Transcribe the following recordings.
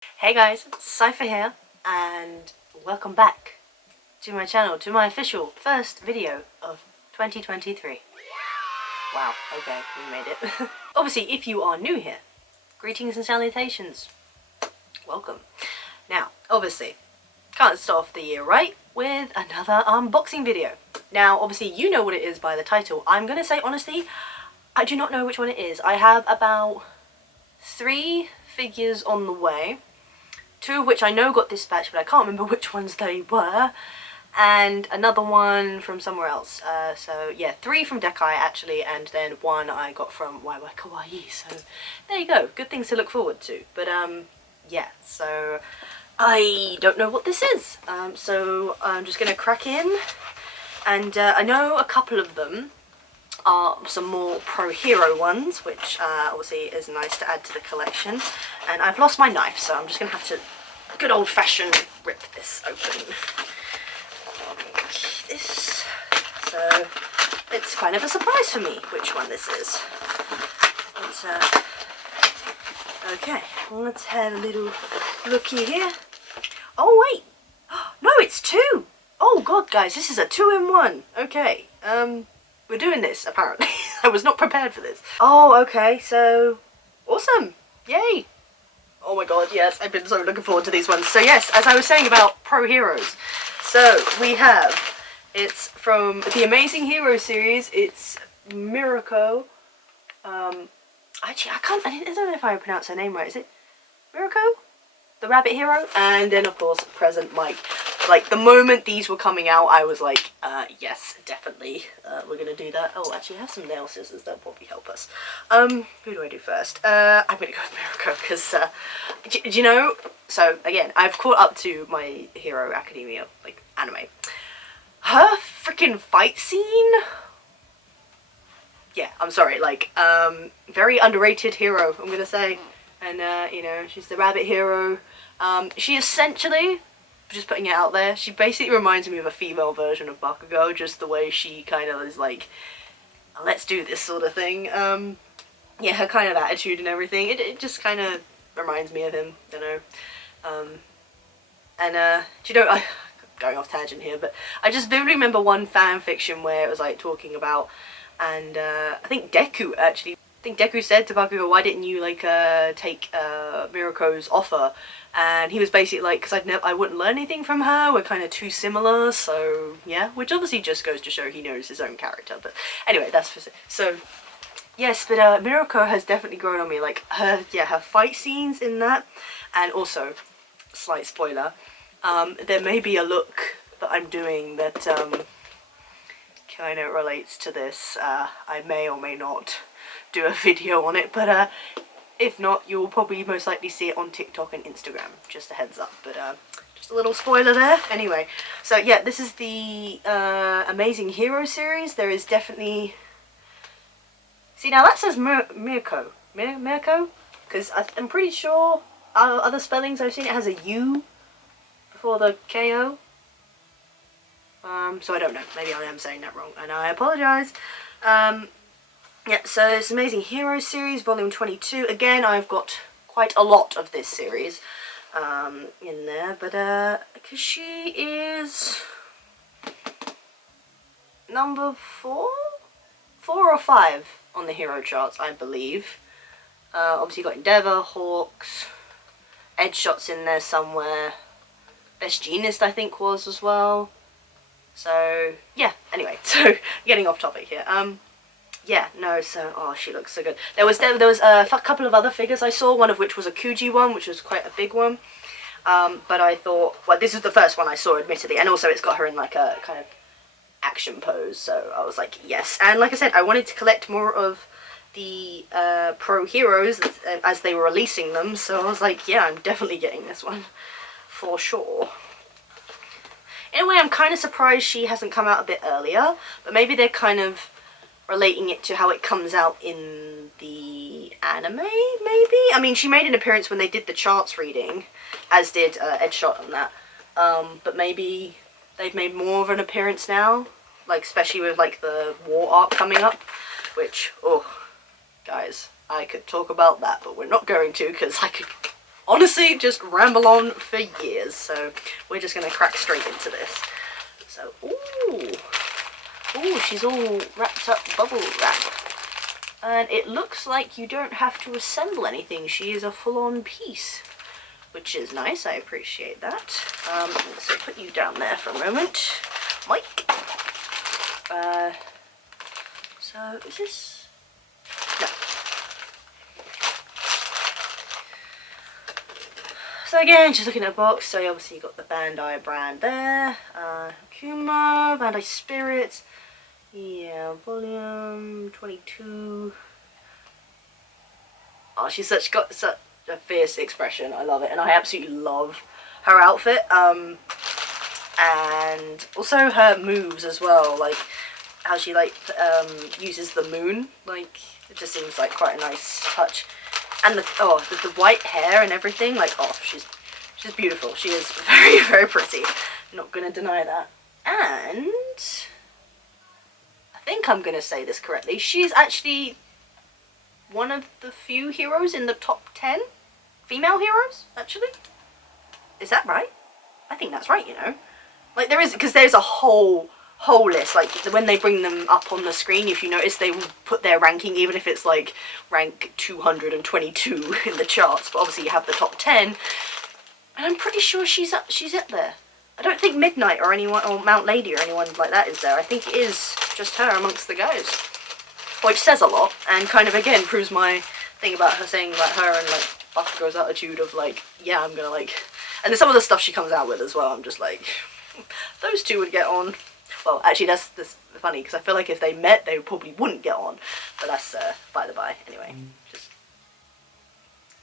Hey guys, Cypher here, and welcome back to my channel, to my official first video of 2023. Wow, okay, we made it. Obviously, if you are new here, greetings and salutations. Welcome. Now, obviously, can't start off the year right with another unboxing video. Now, obviously, you know what it is by the title. I'm gonna say, honestly, I do not know which one it is. I have about 3 figures on the way. 2 of which I know got dispatched, but I can't remember which ones they were, and another one from somewhere else. So yeah, 3 from Dekai actually, and then 1 I got from YY Kawaii. So there you go, good things to look forward to. But yeah, so I don't know what this is. So I'm just gonna crack in, and I know a couple of them are some more pro hero ones, which obviously is nice to add to the collection. And I've lost my knife, so I'm just gonna have to good old fashioned rip this open. Like this. So it's kind of a surprise for me which one this is. But, okay, let's have a little looky here. Oh wait, no, it's 2. Oh god, guys, this is a 2-in-1. Okay, we're doing this, apparently. I was not prepared for this. Oh, okay, so awesome. Yay. Oh my god, yes, I've been so looking forward to these ones. So yes, as I was saying about pro heroes. So we have, it's from the Amazing Hero series. It's Mirko. Actually, I don't know if I pronounce her name right. Is it Mirko? The rabbit hero? And then of course, present Mike. Like, the moment these were coming out, I was like, yes, definitely, we're gonna do that. Oh, actually, I have some nail scissors, that'll probably help us. Who do I do first? I'm gonna go with Mirko, because, do you know, so, again, I've caught up to My Hero Academia, like, anime. Her freaking fight scene? Yeah, I'm sorry, like, very underrated hero, I'm gonna say. And, you know, she's the rabbit hero. She essentially, just putting it out there, she basically reminds me of a female version of Bakugo, just the way she kind of is like, let's do this sort of thing. Yeah, her kind of attitude and everything, it just kind of reminds me of him, you know. Do you know, going off tangent here, but I just vividly remember one fan fiction where it was like talking about, and I think Deku actually, said to Bakugo, why didn't you like take Mirko's offer? And he was basically like, because I wouldn't learn anything from her, we're kind of too similar, so yeah, which obviously just goes to show he knows his own character. But anyway, that's for so yes. But Mirko has definitely grown on me, like her fight scenes in that, and also, slight spoiler, there may be a look that I'm doing that kind of relates to this. I may or may not do a video on it, but if not, you'll probably most likely see it on TikTok and Instagram, just a heads up. But just a little spoiler there. Anyway, so yeah, this is the Amazing Hero series. There is definitely, see, now that says Mirko, because I'm pretty sure other spellings I've seen it has a U before the KO. So I don't know, maybe I am saying that wrong, and I apologise. Yeah, so it's Amazing Hero series, volume 22. Again, I've got quite a lot of this series in there, but because she is number 4 or 5 on the hero charts, I believe. Obviously, you've got Endeavour, Hawks, Edge Shot's in there somewhere. Best Genius, I think, was as well. So yeah. Anyway, so getting off topic here. Yeah, no, so, oh, she looks so good. There was a couple of other figures I saw, one of which was a Kuji one, which was quite a big one. But I thought, well, this is the first one I saw, admittedly, and also it's got her in like a kind of action pose, so I was like, yes. And like I said, I wanted to collect more of the pro heroes as they were releasing them, so I was like, yeah, I'm definitely getting this one, for sure. In a way, I'm kind of surprised she hasn't come out a bit earlier, but maybe they're kind of relating it to how it comes out in the anime, maybe? I mean, she made an appearance when they did the charts reading, as did Ed Shot on that. But maybe they've made more of an appearance now, like, especially with, like, the war arc coming up, which, oh, guys, I could talk about that, but we're not going to, because I could honestly just ramble on for years, so we're just gonna crack straight into this. So, ooh, she's all wrapped up bubble wrap. And it looks like you don't have to assemble anything. She is a full-on piece, which is nice. I appreciate that. So put you down there for a moment, Mike. So is this? No. So again, just looking at a box. So obviously you got the Bandai brand there. Kuma, Bandai Spirits. Yeah, volume 22. Oh, she's got such a fierce expression. I love it, and I absolutely love her outfit. And also her moves as well, like how she like uses the moon. Like it just seems like quite a nice touch. And the white hair and everything. Like she's beautiful. She is very, very pretty. Not gonna deny that. And I think I'm gonna say this correctly. She's actually one of the few heroes in the top 10 female heroes, actually. Is that right? I think that's right, you know. Like there is, because there's a whole list. Like when they bring them up on the screen, if you notice, they will put their ranking, even if it's like rank 222 in the charts. But obviously you have the top 10, and I'm pretty sure she's up there. I don't think Midnight or anyone, or Mount Lady or anyone like that is there. I think it is just her amongst the guys. Which says a lot, and kind of again proves my thing about her saying about her and like Bakugo's attitude of like, yeah, I'm gonna like, and then some of the stuff she comes out with as well, I'm just like, those two would get on. Well, actually that's funny, because I feel like if they met, they probably wouldn't get on, but that's by the by. Anyway, just,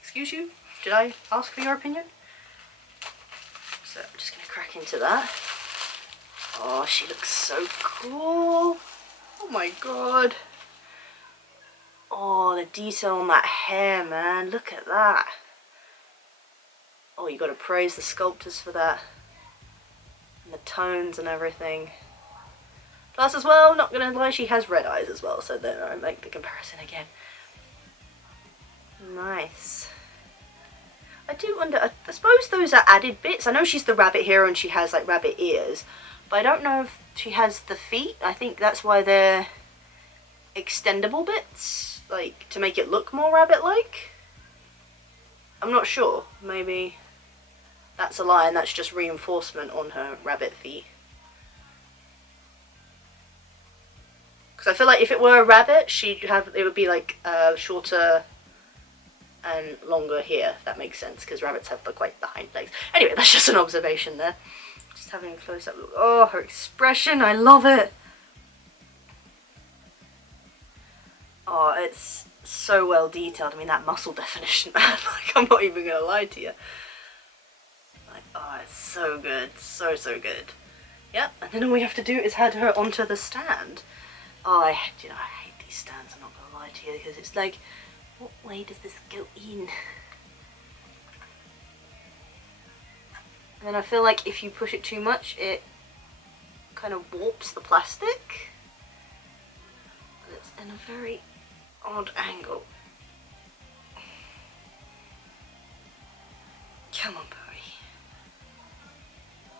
excuse you, did I ask for your opinion? So I'm just gonna crack into that. Oh, she looks so cool. Oh my god. Oh, the detail on that hair, man. Look at that. Oh, you gotta praise the sculptors for that. And the tones and everything. Plus as well, not gonna lie, she has red eyes as well, so then I make the comparison again. Nice. I do wonder, I suppose those are added bits. I know she's the rabbit hero and she has like rabbit ears, but I don't know if she has the feet. I think that's why they're extendable bits, like to make it look more rabbit-like. I'm not sure. Maybe that's a lie and that's just reinforcement on her rabbit feet. Because I feel like if it were a rabbit, it would be like shorter and longer here, if that makes sense, because rabbits have quite the hind legs. Anyway, that's just an observation there. Just having a close-up look. Oh, her expression, I love it. Oh, it's so well detailed. I mean, that muscle definition, man, like, I'm not even gonna lie to you. Like, oh, it's so good. So, so good. Yep, and then all we have to do is head her onto the stand. Oh, I hate these stands, I'm not gonna lie to you, because it's like, what way does this go in? And then I feel like if you push it too much, it kind of warps the plastic. And it's in a very odd angle. Come on, Bowie.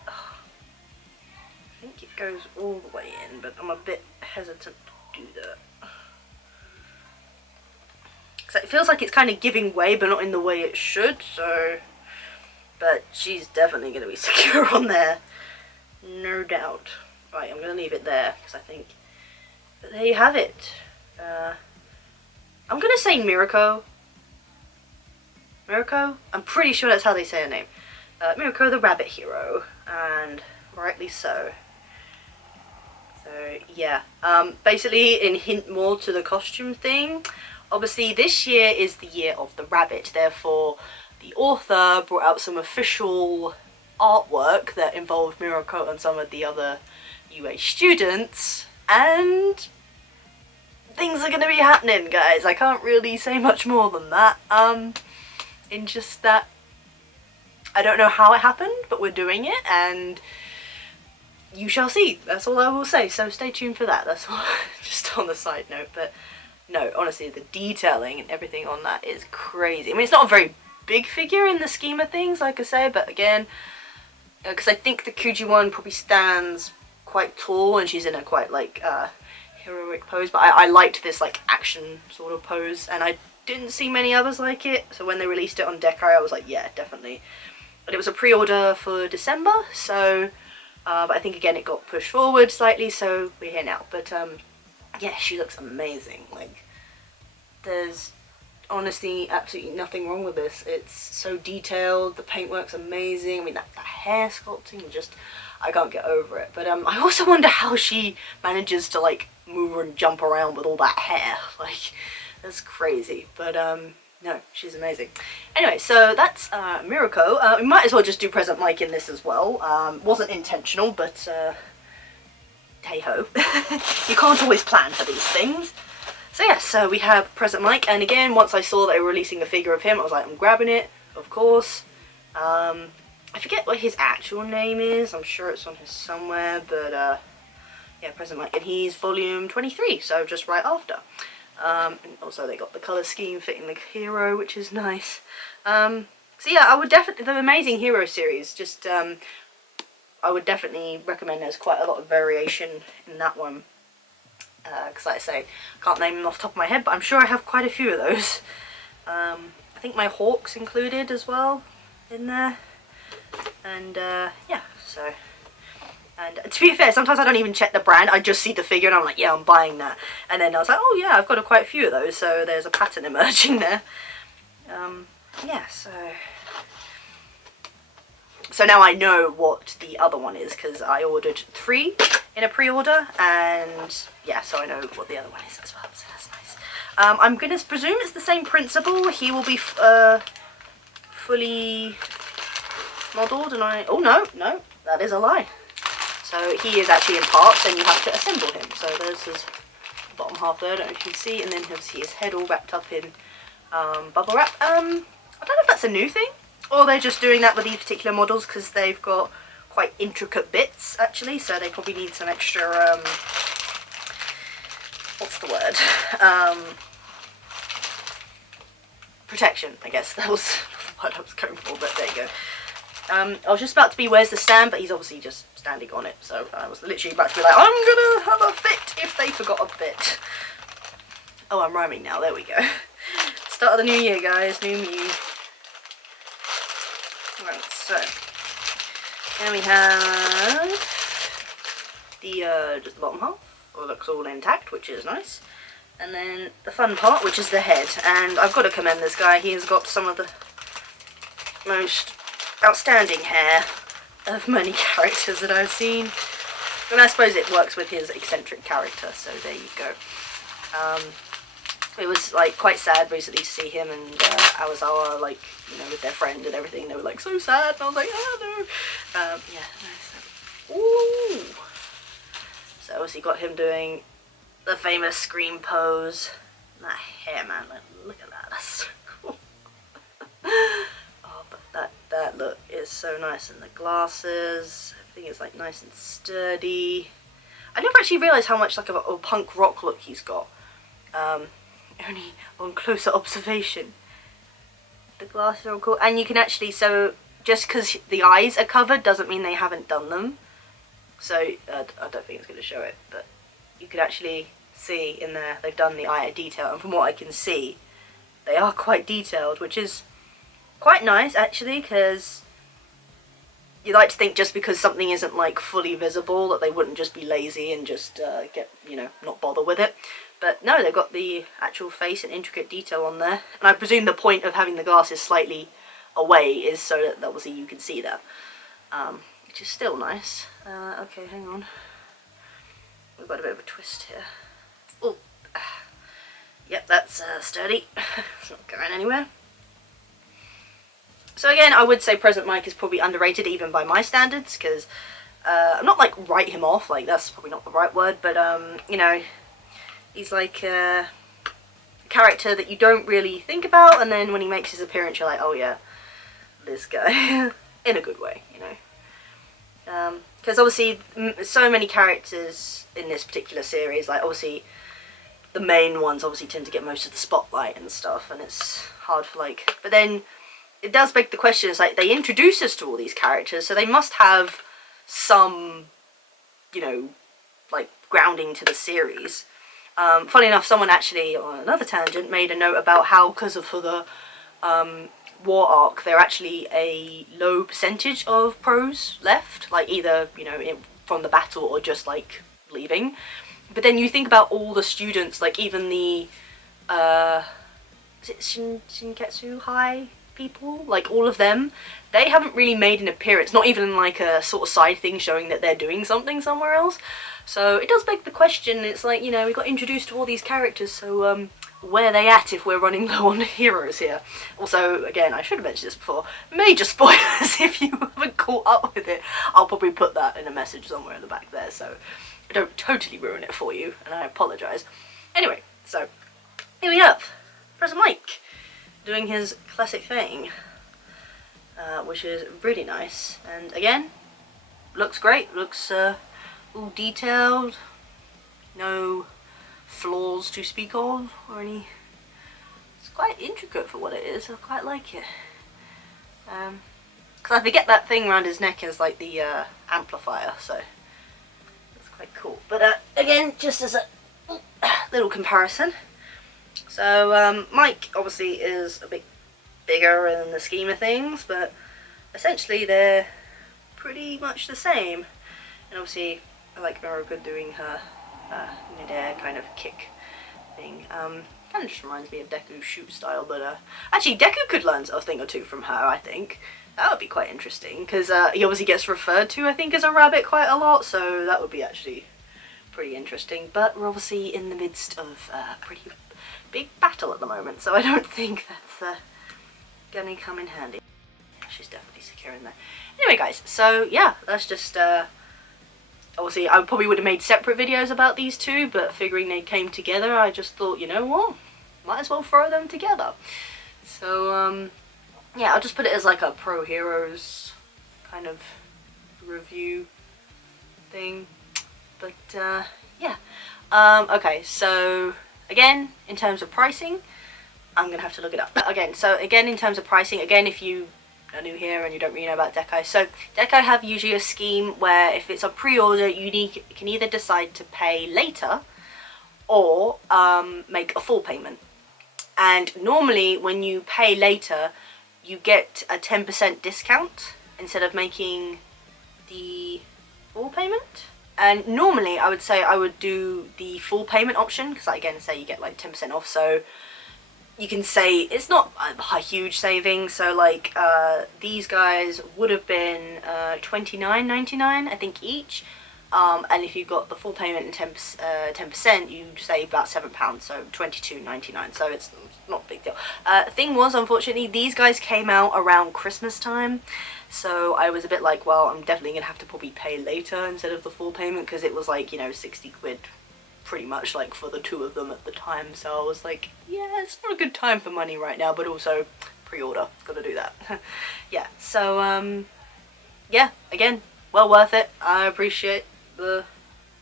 Oh. I think it goes all the way in, but I'm a bit hesitant to do that. Because it feels like it's kind of giving way, but not in the way it should, so... But she's definitely going to be secure on there. No doubt. Right, I'm going to leave it there, because I think... But there you have it. I'm going to say Mirko. Mirko? I'm pretty sure that's how they say her name. Mirko the rabbit hero. And rightly so. So, yeah. Basically, in hint more to the costume thing... Obviously, this year is the year of the rabbit, therefore the author brought out some official artwork that involved Mirko and some of the other UA students, and things are going to be happening, guys. I can't really say much more than that, in just that I don't know how it happened, but we're doing it, and you shall see. That's all I will say, so stay tuned for that. That's all, just on the side note, but... No, honestly, the detailing and everything on that is crazy. I mean, it's not a very big figure in the scheme of things, like I say, but again, because I think the Kuji one probably stands quite tall and she's in a quite like heroic pose, but I liked this like action sort of pose, and I didn't see many others like it, so when they released it on Dekai I was like, yeah, definitely. But it was a pre-order for December, so but I think again it got pushed forward slightly, so we're here now. But yeah, she looks amazing. Like, there's honestly absolutely nothing wrong with this. It's so detailed, the paintwork's amazing. I mean, that hair sculpting, just, I can't get over it. But I also wonder how she manages to like move and jump around with all that hair. Like, that's crazy. But no, she's amazing. Anyway, so that's Mirko. We might as well just do Present Mike in this as well. Wasn't intentional, but hey ho. You can't always plan for these things. So yeah, so we have Present Mike, and again, once I saw they were releasing a figure of him, I was like, I'm grabbing it, of course. I forget what his actual name is, I'm sure it's on here somewhere, but yeah, Present Mike, and he's volume 23, so just right after. And also they got the colour scheme fitting the hero, which is nice. So yeah, I would definitely, the Amazing Hero series, just, I would definitely recommend. There's quite a lot of variation in that one. Because like I say, I can't name them off the top of my head, but I'm sure I have quite a few of those. I think my Hawk's included as well in there. And yeah, so. And to be fair, sometimes I don't even check the brand, I just see the figure and I'm like, yeah, I'm buying that. And then I was like, oh yeah, I've got quite a few of those, so there's a pattern emerging there. Yeah, so now I know what the other one is, because I ordered 3 in a pre-order, and yeah, so I know what the other one is as well, so that's nice. I'm going to presume it's the same principle. He will be fully modelled, and oh no, that is a lie. So he is actually in parts, and you have to assemble him. So there's his bottom half there, I don't know if you can see, and then you'll see his head all wrapped up in bubble wrap. I don't know if that's a new thing, or they're just doing that with these particular models because they've got quite intricate bits actually, so they probably need some extra, what's the word, protection, I guess. That was the word I was going for, but there you go. I was just about to be, where's the stand, but he's obviously just standing on it, so I was literally about to be like, I'm gonna have a fit if they forgot a bit. Oh, I'm rhyming now, there we go. Start of the new year, guys, new me. Right, so then we have the just the bottom half. It looks all intact, which is nice. And then the fun part, which is the head. And I've got to commend this guy. He has got some of the most outstanding hair of many characters that I've seen. And I suppose it works with his eccentric character, so there you go. It was like quite sad recently to see him and Awazawa, like, you know, with their friend and everything. They were like so sad, and I was like, oh no. Yeah, nice. Ooh. So obviously got him doing the famous scream pose. And that hair, man, like, look at that. That's so cool. Oh, but that look is so nice, and the glasses, everything is like nice and sturdy. I never actually realised how much like a punk rock look he's got. Only on closer observation. The glasses are all cool, and you can actually, so just because the eyes are covered doesn't mean they haven't done them. So I don't think it's going to show it, but you can actually see in there they've done the eye detail, and from what I can see they are quite detailed, which is quite nice actually, because you like to think just because something isn't like fully visible that they wouldn't just be lazy and just get, you know, not bother with it. But no, they've got the actual face and intricate detail on there. And I presume the point of having the glasses slightly away is so that obviously you can see that. Which is still nice. Okay, hang on. We've got a bit of a twist here. Oh, yep, that's sturdy. It's not going anywhere. So again, I would say Present Mike is probably underrated even by my standards, because I'm not like write him off, like that's probably not the right word, but you know, he's like a character that you don't really think about, and then when he makes his appearance you're like, oh yeah, this guy. In a good way, you know. Because obviously so many characters in this particular series, like obviously the main ones obviously tend to get most of the spotlight and stuff, and it's hard for like, but then it does beg the question, it's like they introduce us to all these characters, so they must have some, you know, like grounding to the series. Funny enough, someone actually, on another tangent, made a note about how, because of the war arc, there are actually a low percentage of pros left, like either, you know, from the battle or just like leaving. But then you think about all the students, like even the is it Shinketsu High people, like all of them, they haven't really made an appearance, not even like a sort of side thing showing that they're doing something somewhere else. So it does beg the question, it's like, you know, we got introduced to all these characters, so where are they at if we're running low on heroes here? Also, again, I should have mentioned this before, major spoilers if you haven't caught up with it. I'll probably put that in a message somewhere in the back there, so I don't totally ruin it for you, and I apologise. Anyway, so here we have Professor Mike doing his classic thing, which is really nice, and again, looks great, looks all detailed, no flaws to speak of, or any. It's quite intricate for what it is, I quite like it. Because I forget that thing around his neck is like the amplifier, so it's quite cool. But again, just as a little comparison, so Mike obviously is a bit bigger in the scheme of things, but essentially they're pretty much the same. And obviously I like Mirko doing her mid-air kind of kick thing. Kind of just reminds me of Deku's shoot style, but actually Deku could learn a thing or two from her, I think. That would be quite interesting, because he obviously gets referred to, I think, as a rabbit quite a lot, so that would be actually pretty interesting. But we're obviously in the midst of a pretty big battle at the moment, so I don't think that's gonna come in handy. She's definitely secure in there. Anyway guys, so yeah, that's just obviously I probably would have made separate videos about these two, but figuring they came together, I just thought, you know what, might as well throw them together. So yeah, I'll just put it as like a Pro Heroes kind of review thing. But yeah, okay, so again, in terms of pricing, I'm gonna have to look it up again. So again, in terms of pricing, again, if you are new here and you don't really know about Dekai, so Dekai have usually a scheme where if it's a pre-order, you can either decide to pay later or make a full payment. And normally when you pay later, you get a 10% discount instead of making the full payment. And normally I would say I would do the full payment option, because again, say you get like 10% off, so you can say it's not a huge saving. So like these guys would have been $29.99 I think each, and if you got the full payment and 10%, you save about £7, so $22.99, so it's not a big deal. Thing was, unfortunately, these guys came out around Christmas time, so I was a bit like, well, I'm definitely gonna have to probably pay later instead of the full payment, because it was like, you know, 60 quid pretty much like for the two of them at the time. So I was like, yeah, it's not a good time for money right now, but also pre-order, gotta do that. Yeah, so yeah, again, well worth it. I appreciate the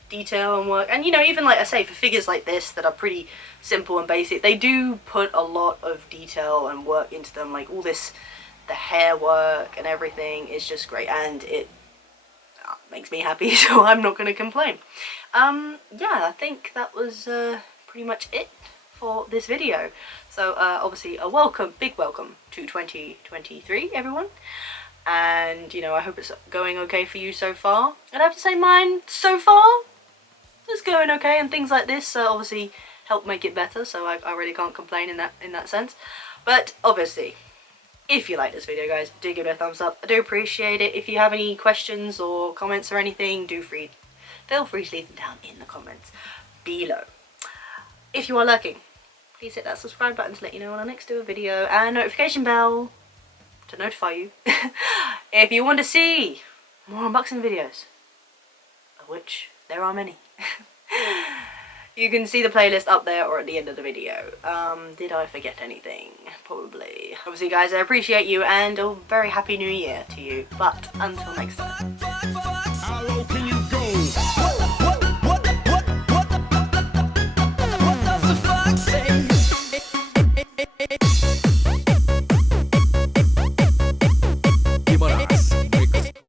detail and work, and you know, even like I say, for figures like this that are pretty simple and basic, they do put a lot of detail and work into them, like all this, the hair work and everything is just great, and it makes me happy, so I'm not going to complain. Yeah, I think that was pretty much it for this video. So obviously a big welcome to 2023, everyone. And you know, I hope it's going okay for you so far. I'd have to say mine so far is going okay, and things like this obviously help make it better, so I really can't complain in that sense. But obviously, if you like this video, guys, do give it a thumbs up. I do appreciate it. If you have any questions or comments or anything, feel free to leave them down in the comments below. If you are lurking, please hit that subscribe button to let you know when I next do a video, and notification bell to notify you if you want to see more unboxing videos, of which there are many. You can see the playlist up there or at the end of the video. Did I forget anything? Probably. Obviously guys, I appreciate you, and a very happy new year to you, but until next time.